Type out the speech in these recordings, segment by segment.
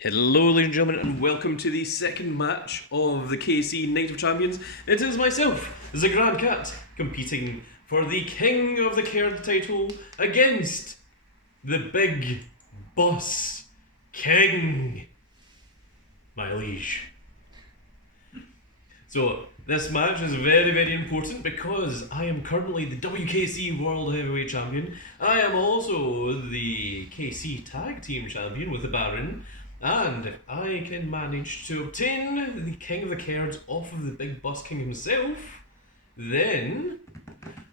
Hello, ladies and gentlemen, and welcome to the second match of the KC Night of Champions. It is myself, the Grand Cat, competing for the King of the Kerds title against the Big Boss King, my liege. So, this match is very, very important because I am currently the WKC World Heavyweight Champion. I am also the KC Tag Team Champion with the Baron. And if I can manage to obtain the King of the Kerds off of the Big Boss King himself, then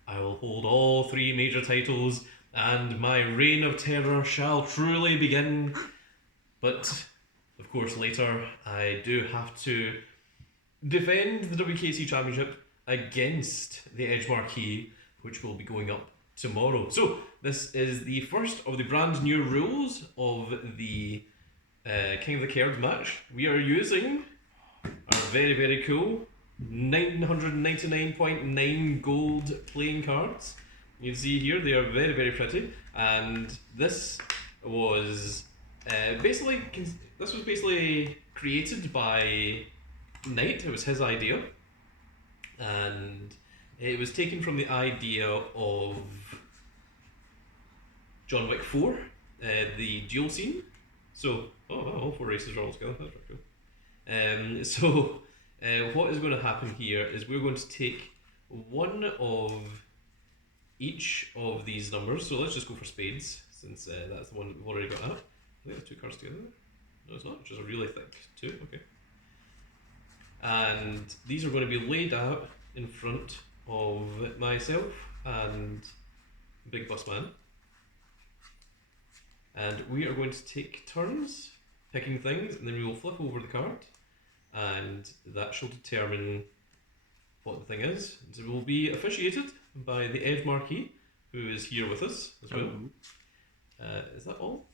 I will hold all three major titles and my reign of terror shall truly begin. But, of course, later I do have to defend the WKC Championship against the Edge Marquee, which will be going up tomorrow. So, this is the first of the brand new rules of the King of the Kerds match. We are using our very, very cool 999.9 gold playing cards. You can see here they are very, very pretty. And this was basically created by Knight. It was his idea, and it was taken from the idea of John Wick 4, the duel scene. So, all four races are all together. That's pretty cool. What is going to happen here is we're going to take one of each of these numbers. So let's just go for spades, since that's the one that we've already got up. I think that's two cards together. No, it's not. It's just a really thick two. Okay. And these are going to be laid out in front of myself and Big Boss Man. And we are going to take turns picking things, and then we will flip over the card, and that shall determine what the thing is. So it will be officiated by the Edge Marquee, who is here with us as well. Is that all?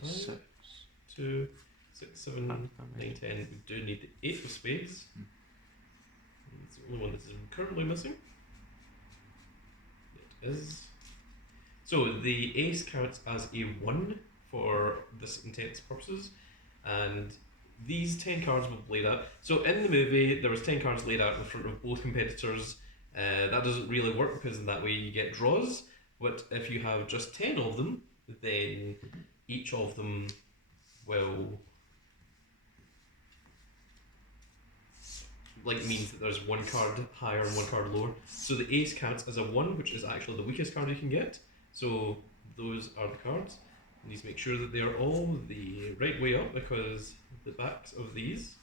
Five, 2, 6, 7, 9, 10. We do need the 8 of spades. It's the only one that is currently missing. It is. So the ace counts as a 1 for this intent's purposes, and these 10 cards will be laid out. So in the movie, there was 10 cards laid out in front of both competitors. That doesn't really work because in that way you get draws. But if you have just 10 of them, then each of them will means that there's one card higher and one card lower. So the ace counts as a 1, which is actually the weakest card you can get. So those are the cards. You need to make sure that they are all the right way up because the backs of these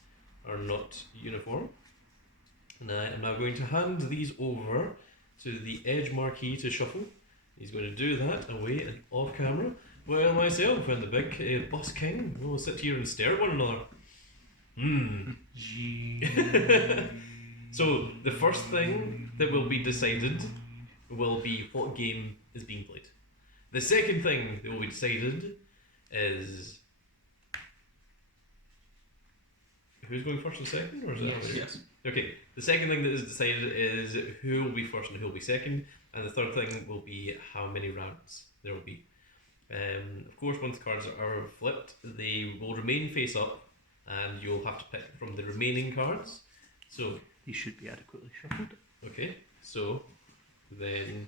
are not uniform. And I am now going to hand these over to the Edge Marquee to shuffle. He's going to do that away and off camera, while myself and the Big Boss King will sit here and stare at one another. So the first thing that will be decided will be what game is being played. The second thing that will be decided is who's going first and second, or is that Yes. Okay. The second thing that is decided is who will be first and who will be second, and the third thing will be how many rounds there will be. Of course, once the cards are flipped, they will remain face up, and you'll have to pick from the remaining cards. So He should be adequately shuffled. okay, so then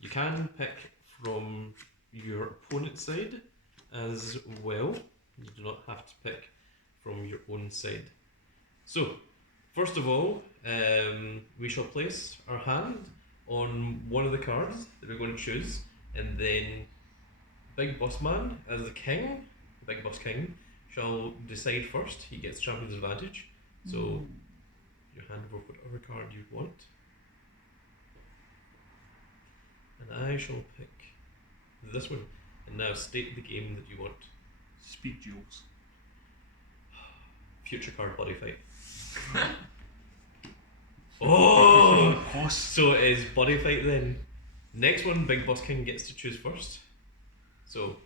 you can pick from your opponent's side as well. You do not have to pick from your own side. So, first of all, we shall place our hand on one of the cards that we're going to choose, and then Big Boss Man, as the king, the Big Boss King, shall decide first. He gets champion's advantage. So, you hand over whatever card you want. And I shall pick this one. And now state the game that you want. Speed duels. Future card body fight. Oh! Boss. So it is body fight then. Next one, Big Boss King gets to choose first. So.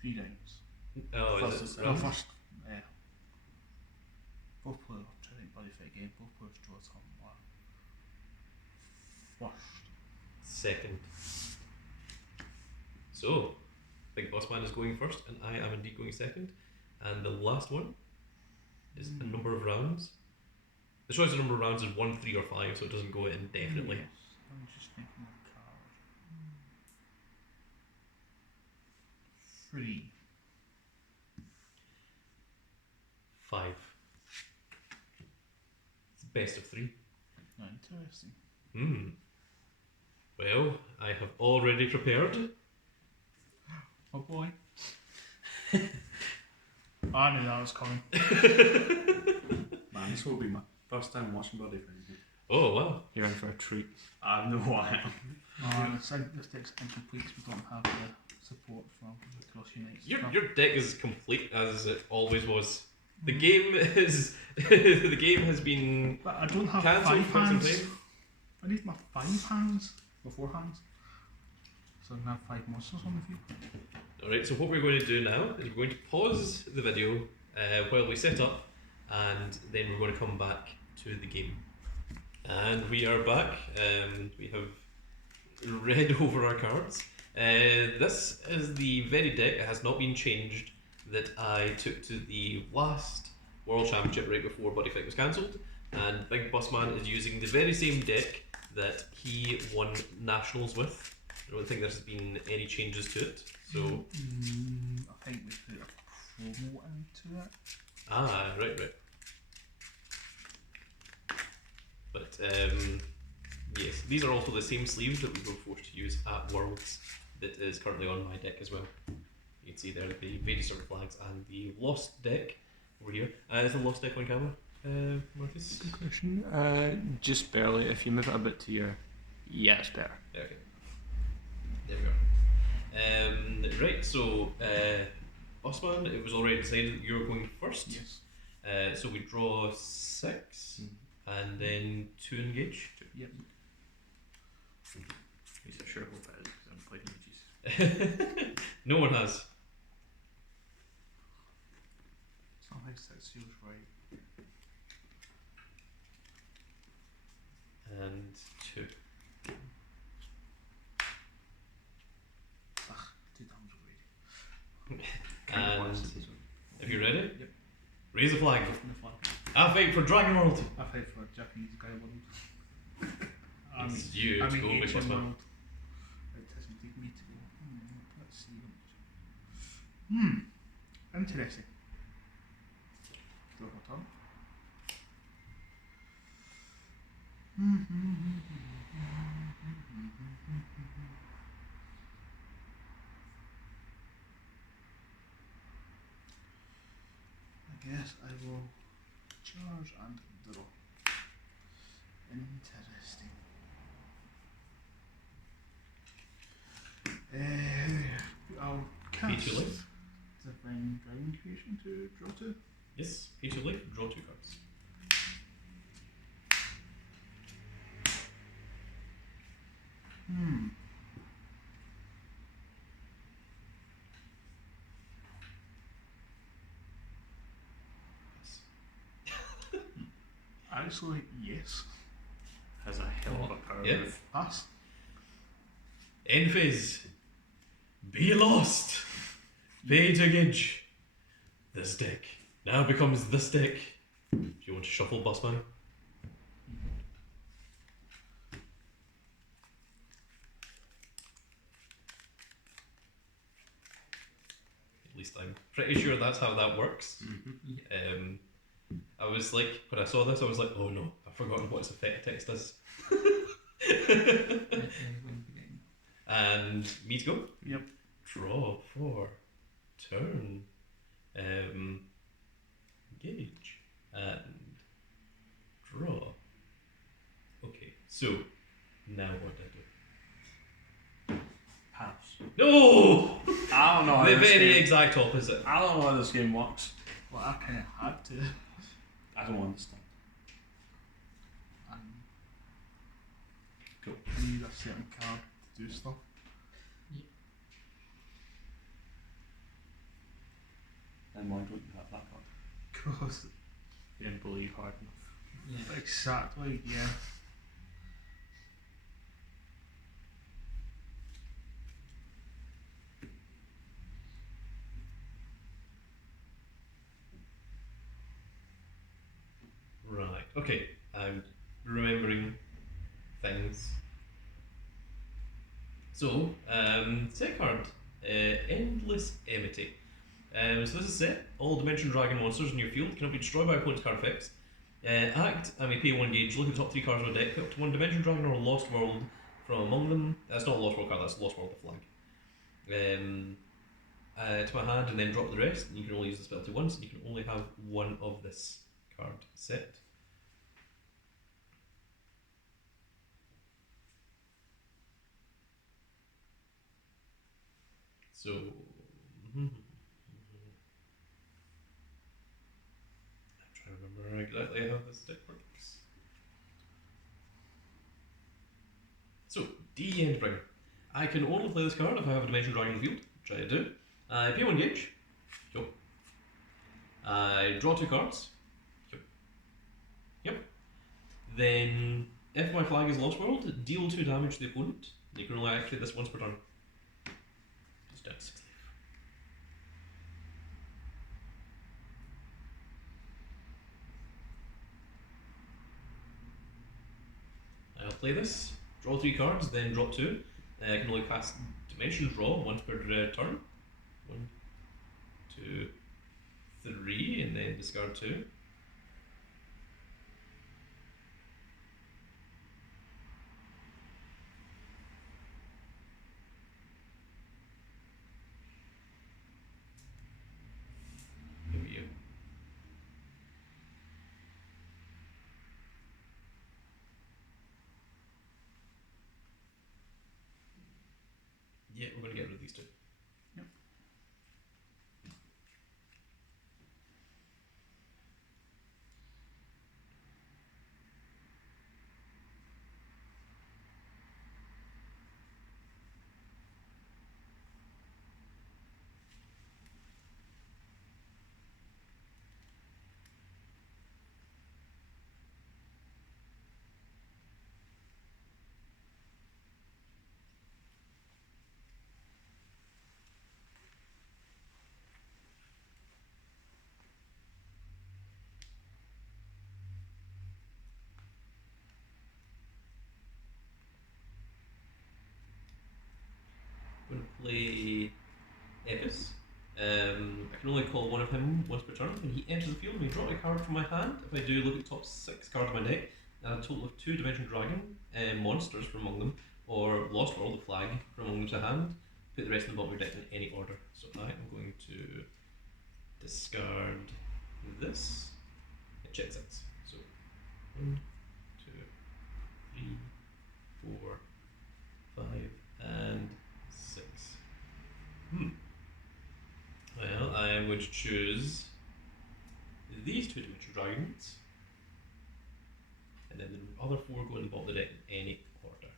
3 rounds. Oh, First, is it? first. Both players trying to body fight again. Both players draw some. first. Second. So, Big Boss Man is going first, and I am indeed going second. And the last one is a number of rounds. The choice of number of rounds is 1, 3, or 5, so it doesn't go indefinitely. Yes. I was just thinking of card. 3. 5. It's best of 3. Interesting. Well, I have already prepared. Oh boy. I knew that was coming. Man, this will be my first time watching Bloody Friday. Oh, wow. You're in for a treat. I know I am. This deck's incomplete because we don't have the support from the Cross Unite. Your deck is complete as it always was. The game is the game has been But I don't have cancelled 5 for some hands. time. I need my 5 hands before hands. So I can have 5 monsters on the field. Alright, so what we're going to do now is we're going to pause the video while we set up, and then we're going to come back to the game. And we are back. We have read over our cards. This is the very deck, it has not been changed, that I took to the last World Championship right before Bloody Fight was cancelled. And Big Boss Man is using the very same deck that he won Nationals with. I don't think there's been any changes to it. So I think we put a promo into it. right. But yes, these are also the same sleeves that we were forced to use at Worlds. That is currently on my deck as well. You can see there the various sort of flags and the Lost deck over here. Is the Lost deck on camera, Marcus? Good question. Just barely. If you move it a bit to your... Yeah, it's better. Yeah, okay. There we go. Right, so Bossman, it was already decided that you were going first. Yes. So we draw 6 and then 2 engage. Yep. He's a sure hope it is because I'm playing mages. No one has. Somehow 6 feels right. And 2. 2 times already. And if you're ready, Yep. raise the flag. Lifting the flag. I fight for Dragon World. I fight for a Japanese guy world. It's you to go, Big Asian Boss Man. world. It doesn't take me to go. Let's see. Interesting. Draw a turn. I guess I will charge and draw. Interesting. I'll Pay cast 2 life. Divine Ground Creation to draw 2. Yes, pay 2 life, draw 2 cards. Actually, yes. Has a hell of a power Yeah. move. Pass. End phase. Be lost. Pay to engage. This deck now becomes this deck. If you want to shuffle, Bossman. At least I'm pretty sure that's how that works. I was like, when I saw this, I was like, oh no, I've forgotten what its effect text is. And me to go? Yep. Draw 4. Turn. Engage. And draw. Okay, so now what do I do? Pass. No! I don't know how The this very game... exact opposite. I don't know how this game works. Well, I kind of had to. I don't understand. Cool. I need a certain card to do stuff. Then why don't you have that card? Because You didn't believe hard enough. exactly, yeah. Okay, I'm remembering things. So, set card, Endless Enmity. So this is set. All Dimension Dragon monsters in your field cannot be destroyed by opponent's card effects. Act, I may pay 1 gauge, look at the top 3 cards of a deck, put up to 1 Dimension Dragon or Lost World from among them. That's not a Lost World card, that's Lost World the flag. To my hand and then drop the rest. You can only use the spell to once, and you can only have one of this card set. So, I'm trying to remember exactly how this deck works. So, D Endbringer. I can only play this card if I have a Dimension Dragon in the field, which I do. I pay 1 gauge. Yep. I draw 2 cards. Yep. Then, if my flag is Lost World, deal 2 damage to the opponent. You can only activate this once per turn. It's down to 6 life. I'll play this, draw 3 cards, then drop 2. I can only cast Dimension Draw once per turn. 1, 2, 3, and then discard 2. Yeah, we're going to get rid of these 2. Yep. I'm going to play Epis. I can only call one of him once per turn. When he enters the field, I may draw a card from my hand. If I do, look at the top 6 cards of my deck, and a total of 2 Dimension Dragon monsters from among them, or Lost World, the flag, from among them to hand. Put the rest in the bottom of your deck in any order. So I am going to discard this and check 6. So 1, 2, 3, 4, 5, and 6. Well, I am going to choose these 2 Dimension Dragons, and then the other 4 go in the bottom of the deck in any order.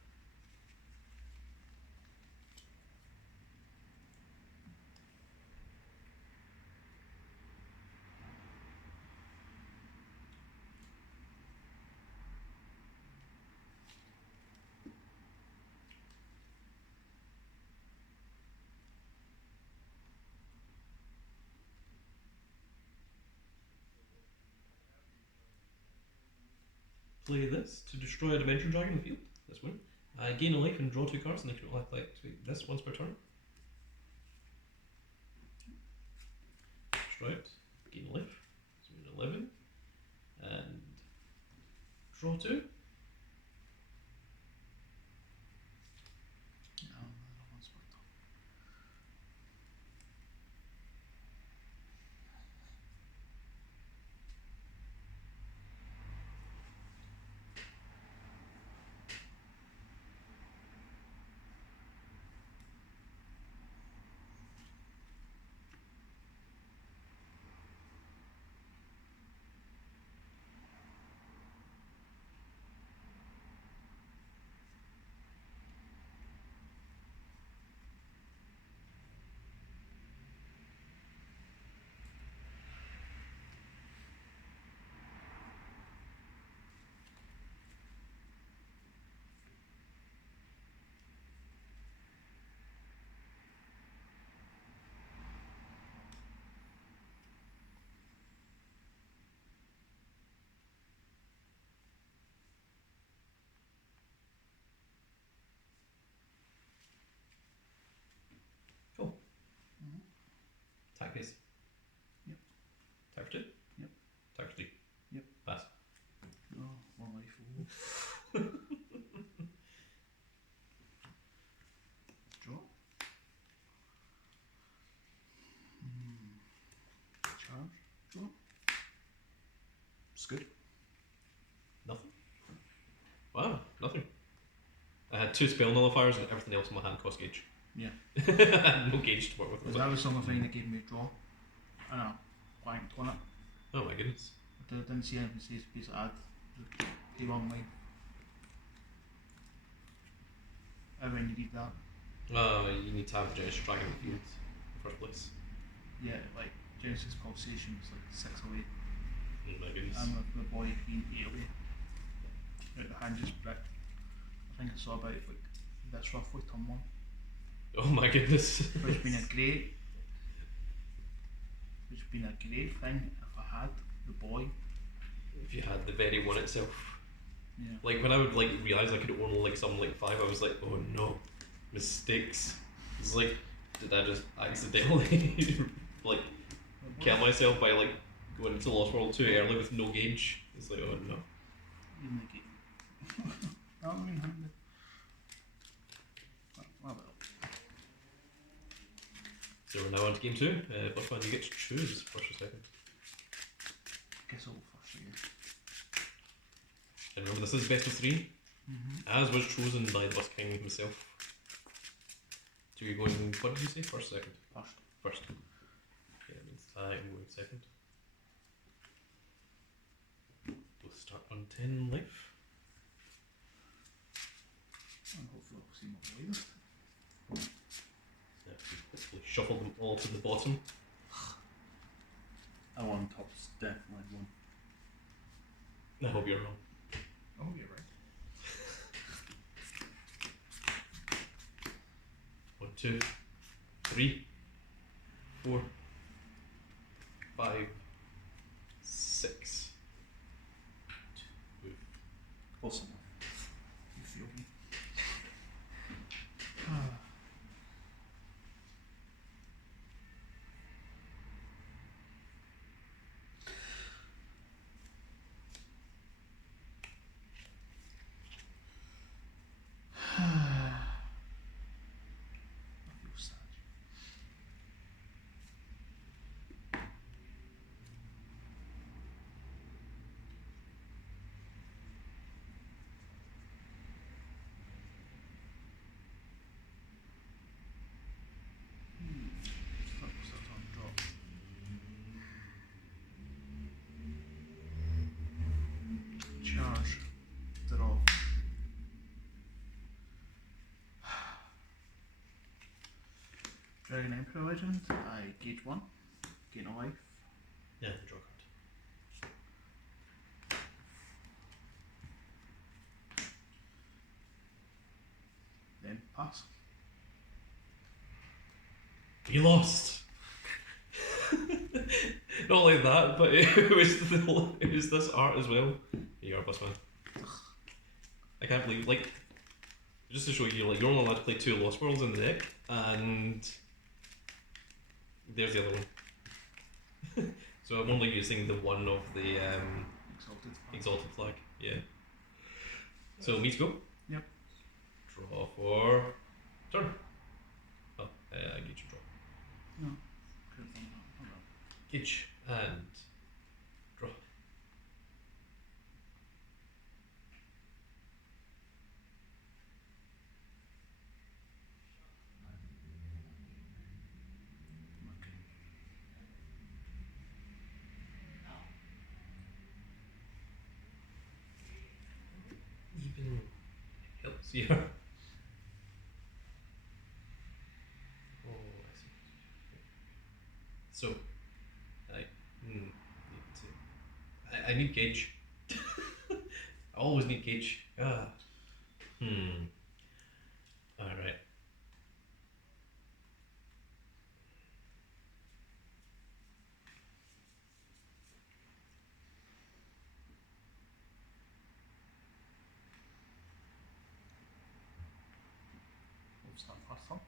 Play this to destroy a Dimension Dragon in the field. This one. I gain a life and draw 2 cards, and I can only activate this once per turn. Destroy it. Gain a life. So 11. And draw 2. No, that one's fucked up. Attack phase. Yep. Attack for 2? Yep. Attack for 3? Yep. Pass. Oh, one life. Draw. Charge. Draw. It's good. Nothing. Wow, nothing. I had 2 spell nullifiers and everything else in my hand cost gauge. Yeah. I had no gauge to work with. Because that was the only thing that gave me a draw. And I blanked on it. Oh my goodness. I didn't see anything says piece of ad. Just pay one life. Everyone you need that. You need to have Genesis Dragon in the field in the first place. Yeah, like Genesis Pulsation was like 6 away. Oh my goodness. And the boy being 8 away. Like the hand just bricked. I think I saw about like this roughly turn 1. Oh my goodness. Which has been a great thing if I had the boy. If you had the very one itself. Yeah. Like when I would like realise I could own like something like 5, I was like, oh no, mistakes. It's like, did I just accidentally like kill myself by like going into Lost World too early with no gauge? It's like, oh no. In the game. That would have been handy. Oh, well. So we're now on to game 2. First one, you get to choose first or second. Guess I'll go first again. And remember, this is best of 3, as was chosen by the Bus King himself. So you're going, what did you say? First or second? First. First. Okay, that means I'm going second. We'll start on 10 life. And hopefully I'll see my way this time. Yeah, hopefully shuffle them all to the bottom. I want top's definitely one. I hope you're wrong. I hope you're right. 1, 2, 3, 4, 5, 6. Move. Close enough. You feel me? I feel sad. Focus that on drop. Charge. Draw. Dragon Emperor Legend. I gauge 1. Gain a life. Yeah, the draw card. Then pass. You lost. Not only that, but it was this art as well. You are plus 1. I can't believe, like, just to show you, like, you're only allowed to play 2 Lost Worlds in the deck, and there's the other one. So I'm only using the one of the Exalted. Exalted Flag, yeah. So me to go? Yep. Draw for turn. Oh, I get your draw. No. Couldn't think of that. Hold on. Gauge and draw. Okay. Even helps here. Oh, I see. So, I need to. I need gauge. I always need gauge. Ah. Alright. What's that first one?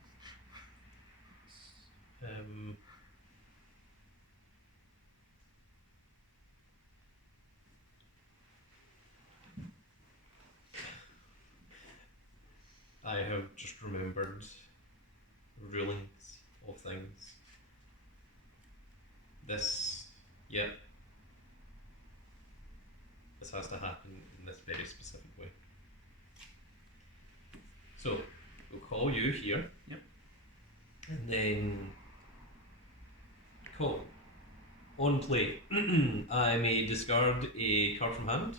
I have just remembered rulings of things. This, yeah, this has to happen in this very specific way. So, we'll call you here. Yep. And then call. On play, I may discard a card from hand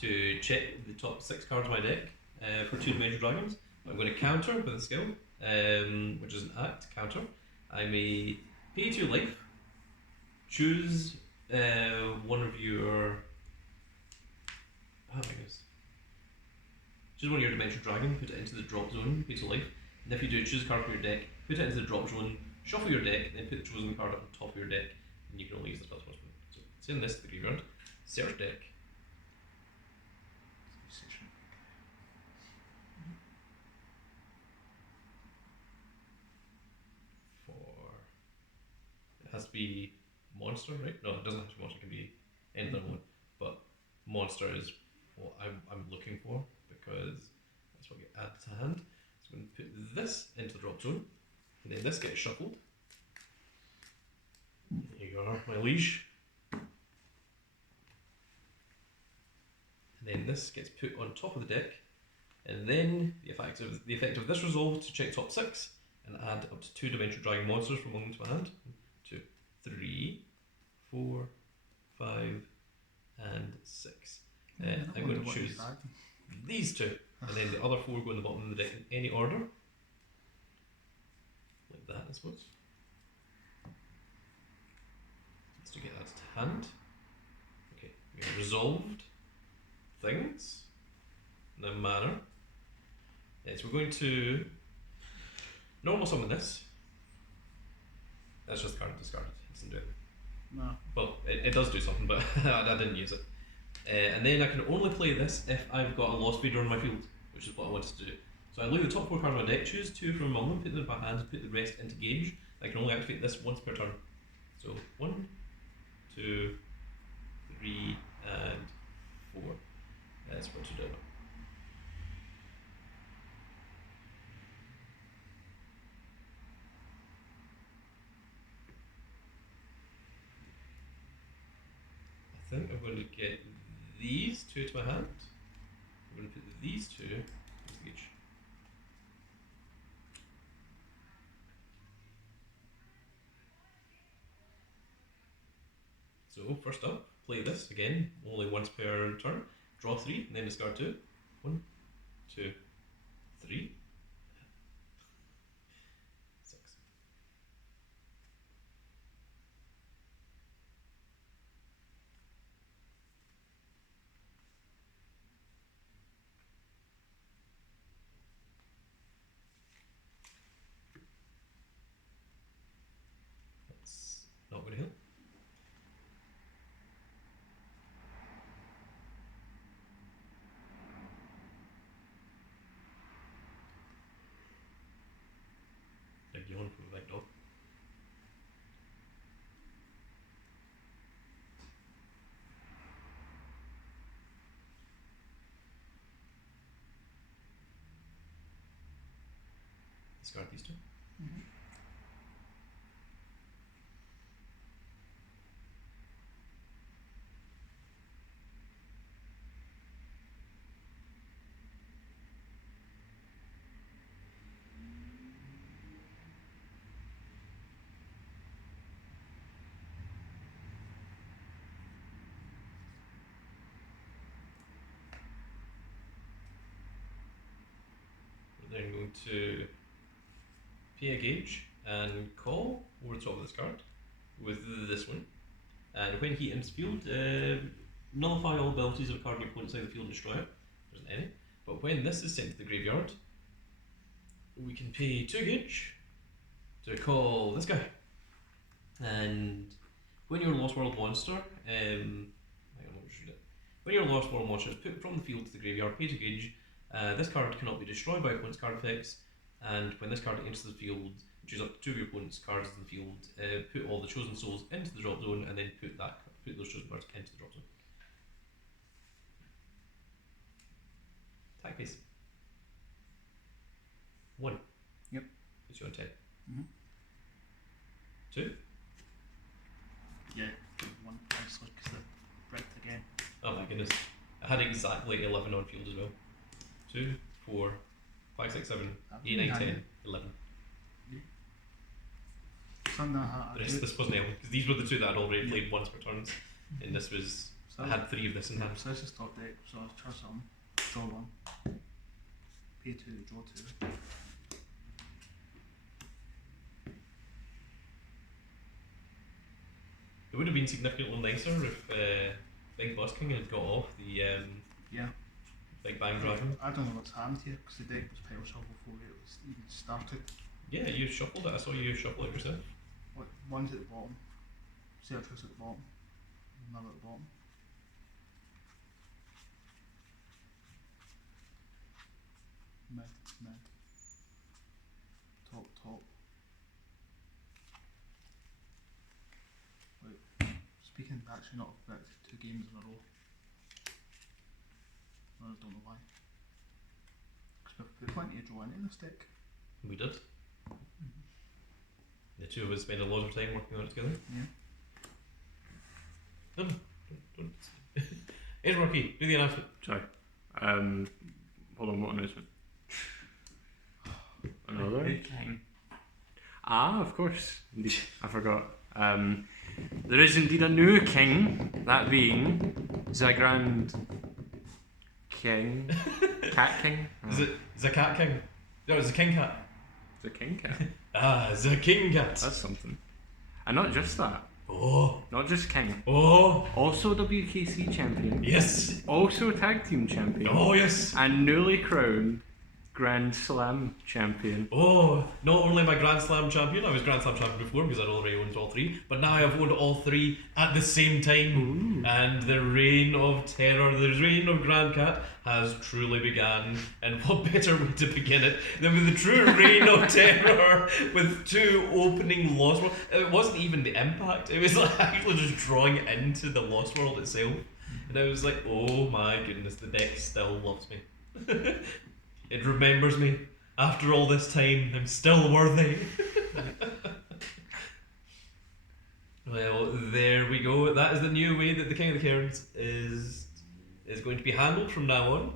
to check the top 6 cards of my deck for 2-dimensional dragons. I'm going to counter with a skill, which is an act counter. I may pay 2 life, choose one of your. Choose one of your dimensional dragon, put it into the drop zone, pay 2 life. And if you do, choose a card from your deck, put it into the drop zone, shuffle your deck, then put the chosen card on top of your deck, and you can only use the spell once. So send this to the graveyard, search deck. It has to be monster, right? No, it doesn't have to be monster, it can be any other one. But monster is what I'm looking for because that's what you add to hand. So I'm going to put this into the drop zone, and then this gets shuffled. There you are, my liege. And then this gets put on top of the deck, and then the effect of this resolve to check top 6 and add up to 2-dimensional dragon monsters from among them to my hand. 2, 3, 4, 5, and 6. I'm going to choose these 2, and then the other 4 go in the bottom of the deck in any order. Like that, I suppose. Let's to get that to hand. Okay, we have resolved things in a manner. So we're going to normal summon this. That's just card discarded. It doesn't do it. No. Well, it does do something, but I didn't use it. And then I can only play this if I've got a Lost Vader on my field, which is what I wanted to do. So I look at the top 4 cards of my deck, choose 2 from among them, put them in my hand, and put the rest into gauge. I can only activate this once per turn. So 1, 2, 3, and 4. That's what to do. I think I'm going to get these 2 to my hand. I'm going to put these 2 into each. So first up, play this again, only once per turn. Draw 3, and then discard 2. 1, 2, 3, 6. That's not going to help. Big yawn from a big dog. Discard these 2. Mm-hmm. We're then going to pay a gauge and call over the top of this card with this one. And when he enters the field, nullify all abilities of a card in your opponent's side of the field and destroy it. There isn't any. But when this is sent to the graveyard, we can pay 2 gauge to call this guy. And when your Lost World monster, hang on, let me just read it. When your Lost World monster is put from the field to the graveyard, pay 2 gauge. This card cannot be destroyed by opponent's card effects, and when this card enters the field, choose up to 2 of your opponent's cards in the field, put all the chosen souls into the drop zone, and then put those chosen cards into the drop zone. Attack base. 1. Yep. It's your 10. Mhm. 2. Yeah, give it 1 obviously because they bricked again. Oh my goodness. I had exactly 11 on field as well. 2, 4, 5, 6, 7, 8, 9, 10, 11. Something like that. The rest of this wasn't able, because these were the 2 that I'd already played once per turns, and this was, I had 3 of this in hand. So this is top deck, so I'll trust something, draw 1, pay 2, draw 2. It would have been significantly nicer if Big Boss King had got off the Yeah. Big Bang Dragon. I don't know what's happened here because the deck was pile shuffle before it was even started. Yeah, you shuffled it. I saw you shuffle it yourself. What, one's at the bottom, Sertrix at the bottom, another at the bottom. Mid, mid. Top, top. Wait, speaking, actually not about 2 games in a row. I don't know why. Because we've put plenty of draw in this deck. We did. The 2 of us spent a lot of time working on it together. Yeah. No, don't. Here's Marquis, do the announcement. Sorry. Hold on, what announcement? Another king. Ah, of course. Indeed, I forgot. There is indeed a new king, that being the Grand King. Cat King? Is it the Cat King? No, it's the King Cat. The King Cat? Ah, the King Cat. That's something. And not just that. Oh, Not just King. oh, Also WKC champion. yes. Also tag team champion. Oh, yes. And newly crowned Grand Slam champion. Oh, not only am I Grand Slam champion, I was Grand Slam champion before because I'd already owned all 3, but now I've owned all 3 at the same time. Ooh. And the reign of terror, the reign of Grand Cat has truly begun. And what better way to begin it than with the true reign of terror with 2 opening Lost World. It wasn't even the impact, it was like actually just drawing into the Lost World itself. And I was like, oh my goodness, the deck still loves me. It remembers me. After all this time, I'm still worthy. Well, there we go. That is the new way that the King of the Kerds is going to be handled from now on.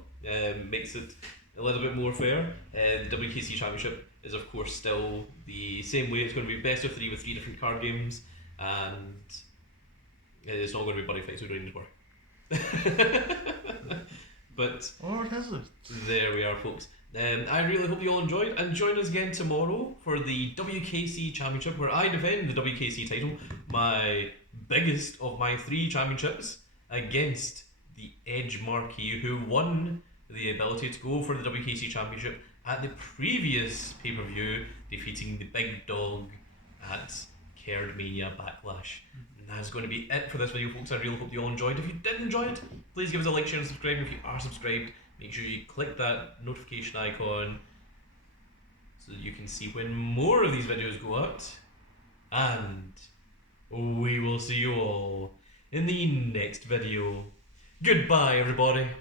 Makes it a little bit more fair. The WKC Championship is, of course, still the same way. It's going to be best of 3 with 3 different card games, and it's not going to be buddy fights. We don't need to worry. But Or is it? there we are, folks. I really hope you all enjoyed, and join us again tomorrow for the WKC Championship, where I defend the WKC title, my biggest of my 3 championships, against the Edge Marquis, who won the ability to go for the WKC Championship at the previous pay-per-view, defeating the big dog at Kerd Mania Backlash. And that's going to be it for this video, folks. I really hope you all enjoyed. If you did enjoy it, please give us a like, share, and subscribe. If you are subscribed, make sure you click that notification icon so that you can see when more of these videos go out. And we will see you all in the next video. Goodbye, everybody.